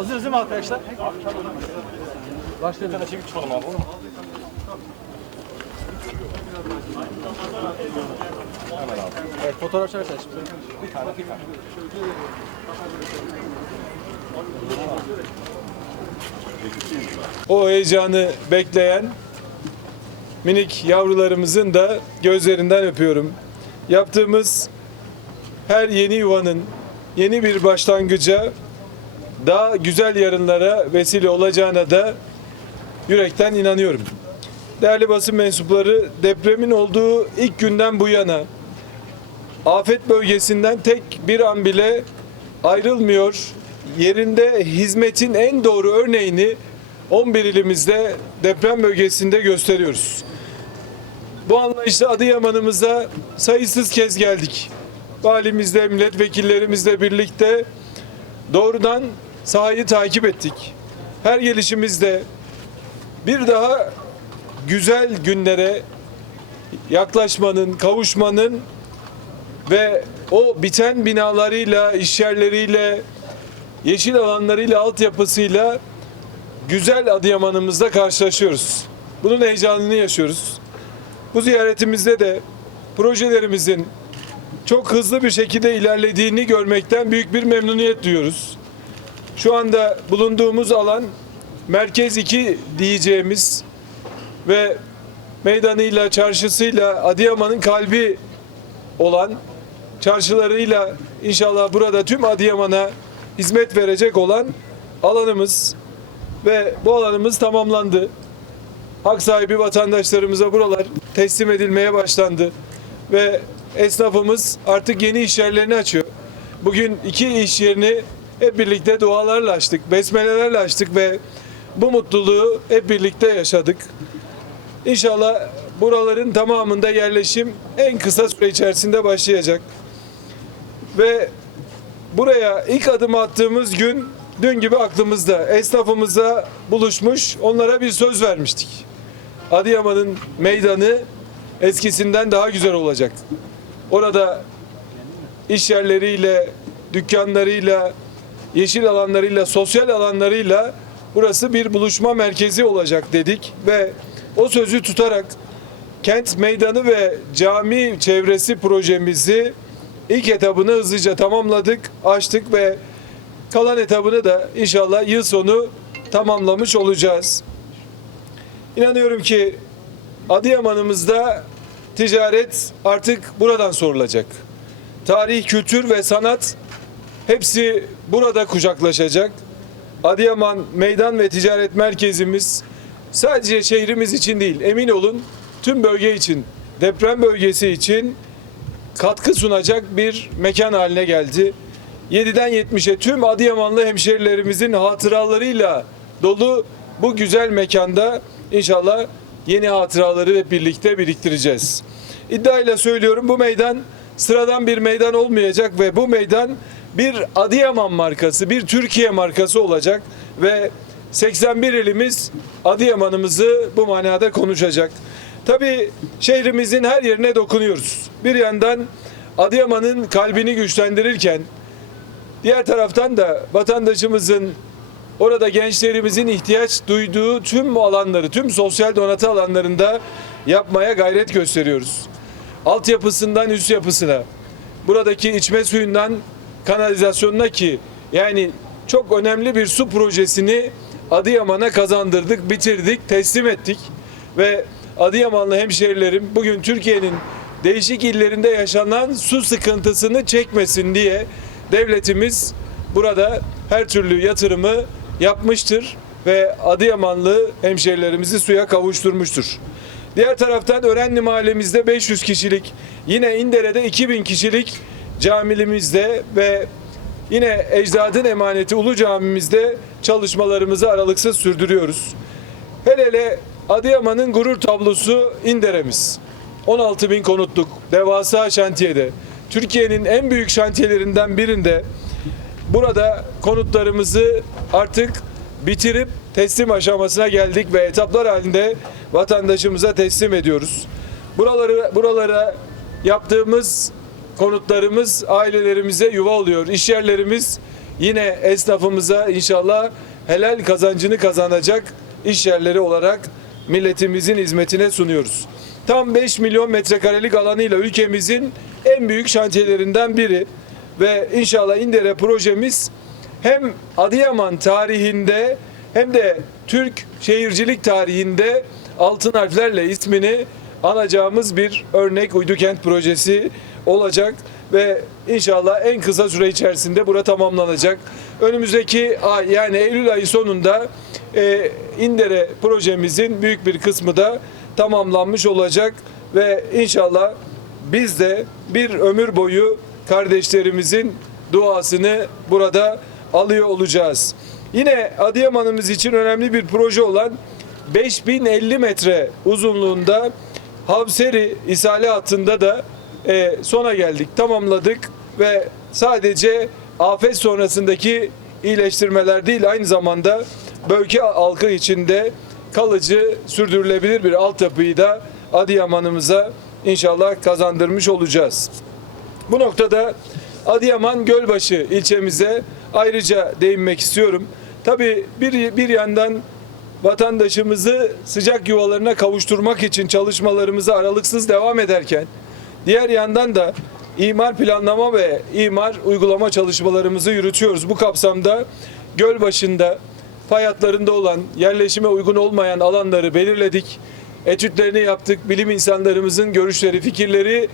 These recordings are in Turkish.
Hazırız değil mi arkadaşlar? Başlayalım. Çevik çıkalım abi oğlum. Evet, fotoğraf çekersen şimdi. o heyecanı bekleyen minik yavrularımızın da gözlerinden öpüyorum. Yaptığımız her yeni yuvanın yeni bir başlangıca daha güzel yarınlara vesile olacağına da yürekten inanıyorum. Değerli basın mensupları depremin olduğu ilk günden bu yana afet bölgesinden tek bir an bile ayrılmıyor. Yerinde hizmetin en doğru örneğini 11 ilimizde deprem bölgesinde gösteriyoruz. Bu anlayışla Adıyaman'ımıza sayısız kez geldik. Valimizle, milletvekillerimizle birlikte doğrudan sahayı takip ettik. Her gelişimizde bir daha güzel günlere yaklaşmanın, kavuşmanın ve o biten binalarıyla, işyerleriyle, yeşil alanlarıyla, altyapısıyla güzel Adıyaman'ımızda karşılaşıyoruz. Bunun heyecanını yaşıyoruz. Bu ziyaretimizde de projelerimizin çok hızlı bir şekilde ilerlediğini görmekten büyük bir memnuniyet duyuyoruz. Şu anda bulunduğumuz alan Merkez 2 diyeceğimiz ve meydanıyla, çarşısıyla Adıyaman'ın kalbi olan çarşılarıyla inşallah burada tüm Adıyaman'a hizmet verecek olan alanımız ve bu alanımız tamamlandı. Hak sahibi vatandaşlarımıza buralar teslim edilmeye başlandı ve esnafımız artık yeni iş yerlerini açıyor. Bugün iki iş yerini hep birlikte dualarla açtık, besmelelerle açtık ve bu mutluluğu hep birlikte yaşadık. İnşallah buraların tamamında yerleşim en kısa süre içerisinde başlayacak. Ve buraya ilk adım attığımız gün dün gibi aklımızda. Esnafımıza buluşmuş, onlara bir söz vermiştik. Adıyaman'ın meydanı eskisinden daha güzel olacak. Orada iş yerleriyle, dükkanlarıyla, yeşil alanlarıyla, sosyal alanlarıyla burası bir buluşma merkezi olacak dedik ve o sözü tutarak kent meydanı ve cami çevresi projemizi ilk etabını hızlıca tamamladık, açtık ve kalan etabını da inşallah yıl sonu tamamlamış olacağız. İnanıyorum ki Adıyaman'ımızda ticaret artık buradan sorulacak. Tarih, kültür ve sanat hepsi burada kucaklaşacak. Adıyaman Meydan ve Ticaret Merkezimiz sadece şehrimiz için değil, emin olun tüm bölge için, deprem bölgesi için katkı sunacak bir mekan haline geldi. 7'den 70'e tüm Adıyamanlı hemşerilerimizin hatıralarıyla dolu bu güzel mekanda inşallah yeni hatıraları hep birlikte biriktireceğiz. İddiayla söylüyorum bu meydan sıradan bir meydan olmayacak ve bu meydan bir Adıyaman markası, bir Türkiye markası olacak ve 81 ilimiz Adıyaman'ımızı bu manada konuşacak. Tabii şehrimizin her yerine dokunuyoruz. Bir yandan Adıyaman'ın kalbini güçlendirirken diğer taraftan da vatandaşımızın orada gençlerimizin ihtiyaç duyduğu tüm alanları, tüm sosyal donatı alanlarında yapmaya gayret gösteriyoruz. Altyapısından üst yapısına, buradaki içme suyundan kanalizasyonuna ki yani çok önemli bir su projesini Adıyaman'a kazandırdık, bitirdik, teslim ettik ve Adıyamanlı hemşehrilerim bugün Türkiye'nin değişik illerinde yaşanan su sıkıntısını çekmesin diye devletimiz burada her türlü yatırımı yapmıştır ve Adıyamanlı hemşehrilerimizi suya kavuşturmuştur. Diğer taraftan Örenli mahallemizde 500 kişilik, yine İndere'de 2000 kişilik camilimizde ve yine ecdadın emaneti Ulu Camimizde çalışmalarımızı aralıksız sürdürüyoruz. Hele hele Adıyaman'ın gurur tablosu İndere'miz. 16 bin konutluk devasa şantiyede. Türkiye'nin en büyük şantiyelerinden birinde burada konutlarımızı artık bitirip teslim aşamasına geldik ve etaplar halinde vatandaşımıza teslim ediyoruz. Buraları buralara yaptığımız konutlarımız ailelerimize yuva oluyor. İş yerlerimiz yine esnafımıza inşallah helal kazancını kazanacak iş yerleri olarak milletimizin hizmetine sunuyoruz. Tam 5 milyon metrekarelik alanıyla ülkemizin en büyük şantiyelerinden biri ve inşallah İndere projemiz hem Adıyaman tarihinde hem de Türk şehircilik tarihinde altın harflerle ismini anacağımız bir örnek uydu kent projesi olacak ve inşallah en kısa süre içerisinde bura tamamlanacak. Önümüzdeki ay yani Eylül ayı sonunda e, İndere projemizin büyük bir kısmı da tamamlanmış olacak ve inşallah biz de bir ömür boyu kardeşlerimizin duasını burada alıyor olacağız. Yine Adıyaman'ımız için önemli bir proje olan 5050 metre uzunluğunda Havseri İsale hattında da e, sona geldik, tamamladık ve sadece afet sonrasındaki iyileştirmeler değil aynı zamanda bölge halkı içinde kalıcı, sürdürülebilir bir altyapıyı da Adıyaman'ımıza inşallah kazandırmış olacağız. Bu noktada Adıyaman Gölbaşı ilçemize ayrıca değinmek istiyorum. Tabii bir, bir yandan vatandaşımızı sıcak yuvalarına kavuşturmak için çalışmalarımızı aralıksız devam ederken diğer yandan da imar planlama ve imar uygulama çalışmalarımızı yürütüyoruz. Bu kapsamda Gölbaşı'nda fay hatlarında olan yerleşime uygun olmayan alanları belirledik. Etütlerini yaptık. Bilim insanlarımızın görüşleri, fikirleri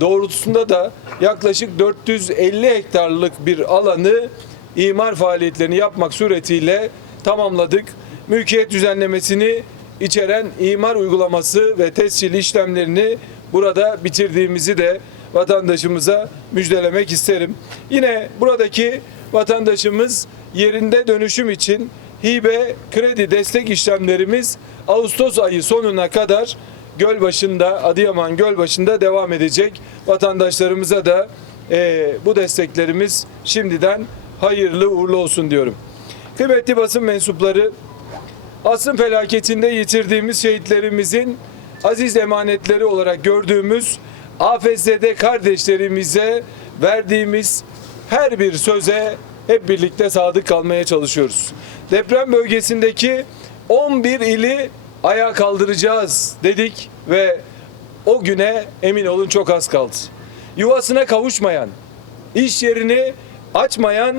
doğrultusunda da yaklaşık 450 hektarlık bir alanı imar faaliyetlerini yapmak suretiyle tamamladık. Mülkiyet düzenlemesini içeren imar uygulaması ve tescil işlemlerini burada bitirdiğimizi de vatandaşımıza müjdelemek isterim. Yine buradaki vatandaşımız yerinde dönüşüm için hibe kredi destek işlemlerimiz Ağustos ayı sonuna kadar Gölbaşı'nda, Adıyaman Gölbaşı'nda devam edecek. Vatandaşlarımıza da eee, bu desteklerimiz şimdiden hayırlı uğurlu olsun diyorum. Kıymetli basın mensupları, asrın felaketinde yitirdiğimiz şehitlerimizin aziz emanetleri olarak gördüğümüz AFS'de kardeşlerimize verdiğimiz her bir söze hep birlikte sadık kalmaya çalışıyoruz. Deprem bölgesindeki 11 ili ayağa kaldıracağız dedik ve o güne emin olun çok az kaldı. Yuvasına kavuşmayan, iş yerini açmayan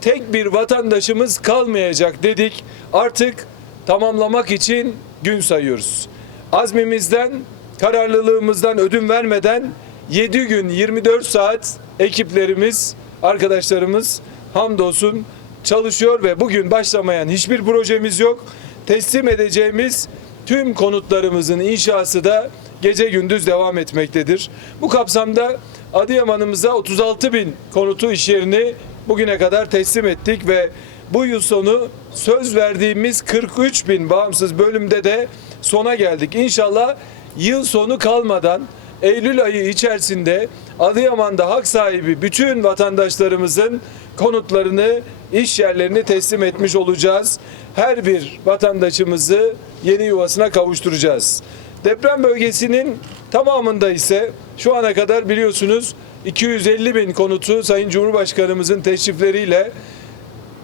tek bir vatandaşımız kalmayacak dedik. Artık tamamlamak için gün sayıyoruz. Azmimizden, kararlılığımızdan ödün vermeden 7 gün 24 saat ekiplerimiz, arkadaşlarımız hamdolsun çalışıyor ve bugün başlamayan hiçbir projemiz yok. Teslim edeceğimiz tüm konutlarımızın inşası da gece gündüz devam etmektedir. Bu kapsamda Adıyaman'ımıza 36 bin konutu iş yerini bugüne kadar teslim ettik ve bu yıl sonu söz verdiğimiz 43 bin bağımsız bölümde de sona geldik. İnşallah yıl sonu kalmadan Eylül ayı içerisinde Adıyaman'da hak sahibi bütün vatandaşlarımızın konutlarını, iş yerlerini teslim etmiş olacağız. Her bir vatandaşımızı yeni yuvasına kavuşturacağız. Deprem bölgesinin tamamında ise şu ana kadar biliyorsunuz 250 bin konutu Sayın Cumhurbaşkanımızın teşrifleriyle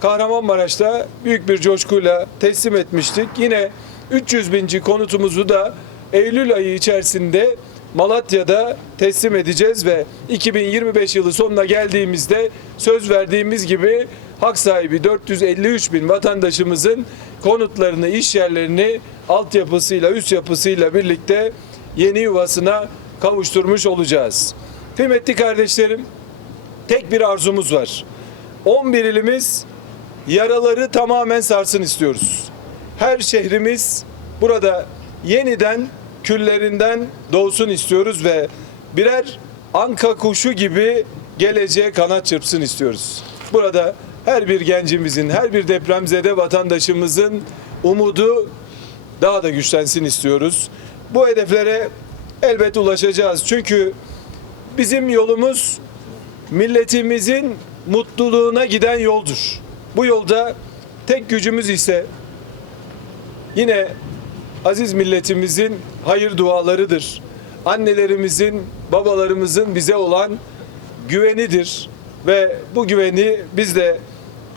Kahramanmaraş'ta büyük bir coşkuyla teslim etmiştik. Yine 300 binci konutumuzu da Eylül ayı içerisinde Malatya'da teslim edeceğiz ve 2025 yılı sonuna geldiğimizde söz verdiğimiz gibi hak sahibi 453 bin vatandaşımızın konutlarını, iş yerlerini altyapısıyla, üst yapısıyla birlikte yeni yuvasına kavuşturmuş olacağız. Kıymetli kardeşlerim, tek bir arzumuz var. 11 ilimiz yaraları tamamen sarsın istiyoruz. Her şehrimiz burada yeniden küllerinden doğsun istiyoruz ve birer anka kuşu gibi geleceğe kanat çırpsın istiyoruz. Burada her bir gencimizin, her bir depremzede vatandaşımızın umudu daha da güçlensin istiyoruz. Bu hedeflere elbet ulaşacağız. Çünkü bizim yolumuz milletimizin mutluluğuna giden yoldur. Bu yolda tek gücümüz ise yine aziz milletimizin hayır dualarıdır. Annelerimizin, babalarımızın bize olan güvenidir ve bu güveni biz de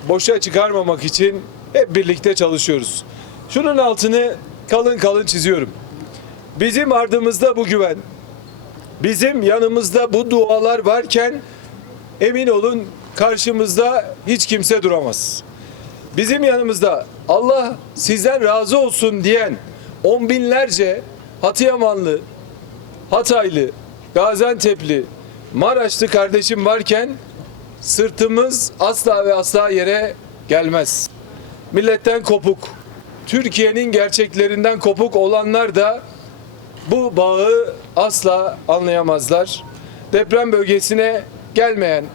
boşa çıkarmamak için hep birlikte çalışıyoruz. Şunun altını kalın kalın çiziyorum. Bizim ardımızda bu güven, bizim yanımızda bu dualar varken emin olun karşımızda hiç kimse duramaz. Bizim yanımızda Allah sizden razı olsun diyen on binlerce Hatiyamanlı, Hataylı, Gaziantep'li, Maraşlı kardeşim varken sırtımız asla ve asla yere gelmez. Milletten kopuk, Türkiye'nin gerçeklerinden kopuk olanlar da bu bağı asla anlayamazlar. Deprem bölgesine gelmeyen,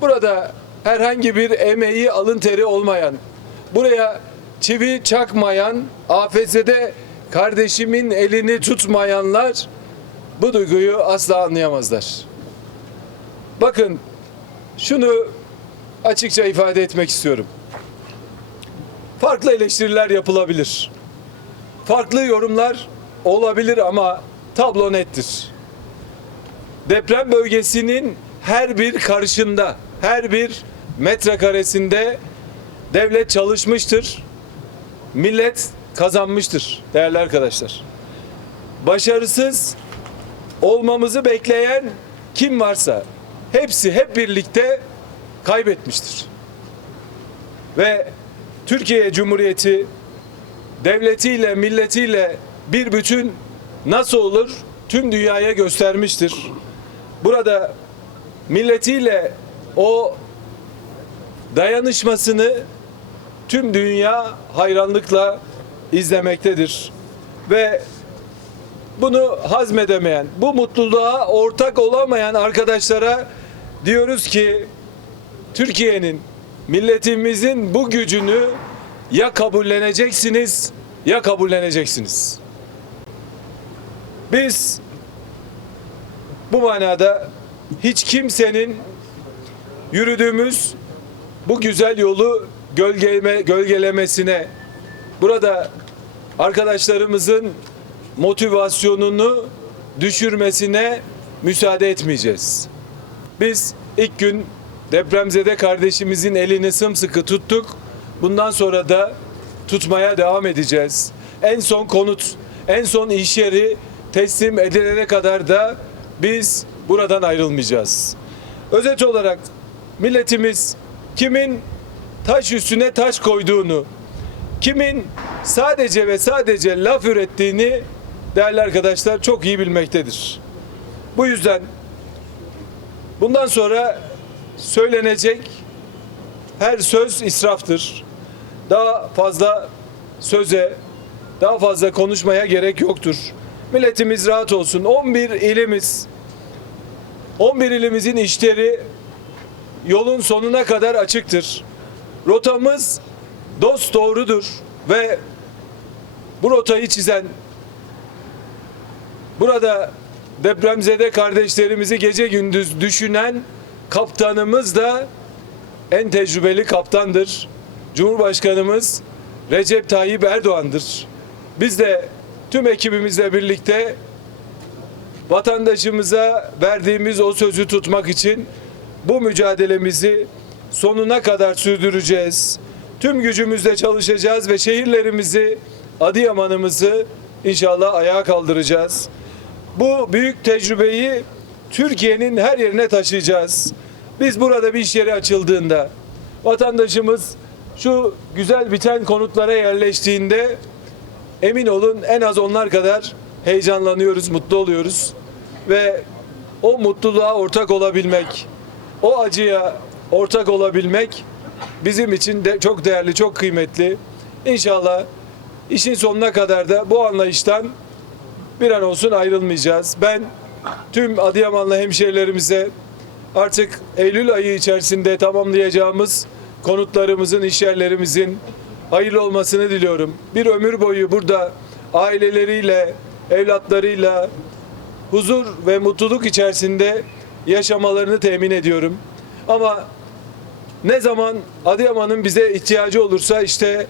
burada herhangi bir emeği alın teri olmayan, buraya çivi çakmayan, AFS'de kardeşimin elini tutmayanlar bu duyguyu asla anlayamazlar. Bakın şunu açıkça ifade etmek istiyorum. Farklı eleştiriler yapılabilir. Farklı yorumlar olabilir ama tablo nettir. Deprem bölgesinin her bir karışında, her bir metrekaresinde devlet çalışmıştır. Millet kazanmıştır değerli arkadaşlar. Başarısız olmamızı bekleyen kim varsa hepsi hep birlikte kaybetmiştir. Ve Türkiye Cumhuriyeti devletiyle, milletiyle bir bütün nasıl olur tüm dünyaya göstermiştir. Burada milletiyle o dayanışmasını tüm dünya hayranlıkla izlemektedir. Ve bunu hazmedemeyen, bu mutluluğa ortak olamayan arkadaşlara diyoruz ki Türkiye'nin, milletimizin bu gücünü ya kabulleneceksiniz ya kabulleneceksiniz. Biz bu manada hiç kimsenin yürüdüğümüz bu güzel yolu gölgeleme, gölgelemesine burada arkadaşlarımızın motivasyonunu düşürmesine müsaade etmeyeceğiz. Biz ilk gün depremzede kardeşimizin elini sımsıkı tuttuk. Bundan sonra da tutmaya devam edeceğiz. En son konut, en son iş yeri teslim edilene kadar da biz buradan ayrılmayacağız. Özet olarak milletimiz kimin taş üstüne taş koyduğunu, kimin sadece ve sadece laf ürettiğini değerli arkadaşlar çok iyi bilmektedir. Bu yüzden bundan sonra söylenecek her söz israftır. Daha fazla söze, daha fazla konuşmaya gerek yoktur. Milletimiz rahat olsun. 11 ilimiz 11 ilimizin işleri yolun sonuna kadar açıktır. Rotamız dost doğrudur ve bu rotayı çizen burada depremzede kardeşlerimizi gece gündüz düşünen kaptanımız da en tecrübeli kaptandır. Cumhurbaşkanımız Recep Tayyip Erdoğan'dır. Biz de tüm ekibimizle birlikte vatandaşımıza verdiğimiz o sözü tutmak için bu mücadelemizi sonuna kadar sürdüreceğiz. Tüm gücümüzle çalışacağız ve şehirlerimizi, Adıyaman'ımızı inşallah ayağa kaldıracağız. Bu büyük tecrübeyi Türkiye'nin her yerine taşıyacağız. Biz burada bir iş yeri açıldığında vatandaşımız şu güzel biten konutlara yerleştiğinde emin olun en az onlar kadar heyecanlanıyoruz, mutlu oluyoruz ve o mutluluğa ortak olabilmek, o acıya ortak olabilmek bizim için de çok değerli, çok kıymetli. İnşallah işin sonuna kadar da bu anlayıştan bir an olsun ayrılmayacağız. Ben tüm Adıyamanlı hemşehrilerimize artık Eylül ayı içerisinde tamamlayacağımız konutlarımızın, işyerlerimizin hayırlı olmasını diliyorum. Bir ömür boyu burada aileleriyle, evlatlarıyla huzur ve mutluluk içerisinde yaşamalarını temin ediyorum. Ama ne zaman Adıyaman'ın bize ihtiyacı olursa işte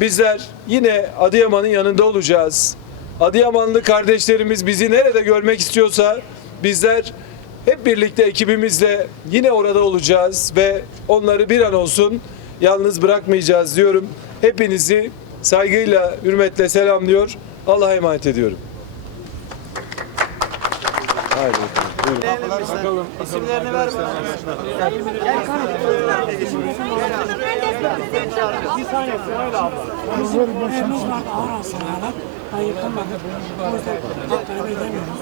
bizler yine Adıyaman'ın yanında olacağız. Adıyamanlı kardeşlerimiz bizi nerede görmek istiyorsa bizler hep birlikte ekibimizle yine orada olacağız ve onları bir an olsun yalnız bırakmayacağız diyorum. Hepinizi saygıyla, hürmetle selamlıyor. Allah'a emanet ediyorum. Bakalım. İsimlerini ver bana. Bizim evimiz vardı ağır hastaneler. Ben yıkamadım. O yüzden doktora gidemiyoruz.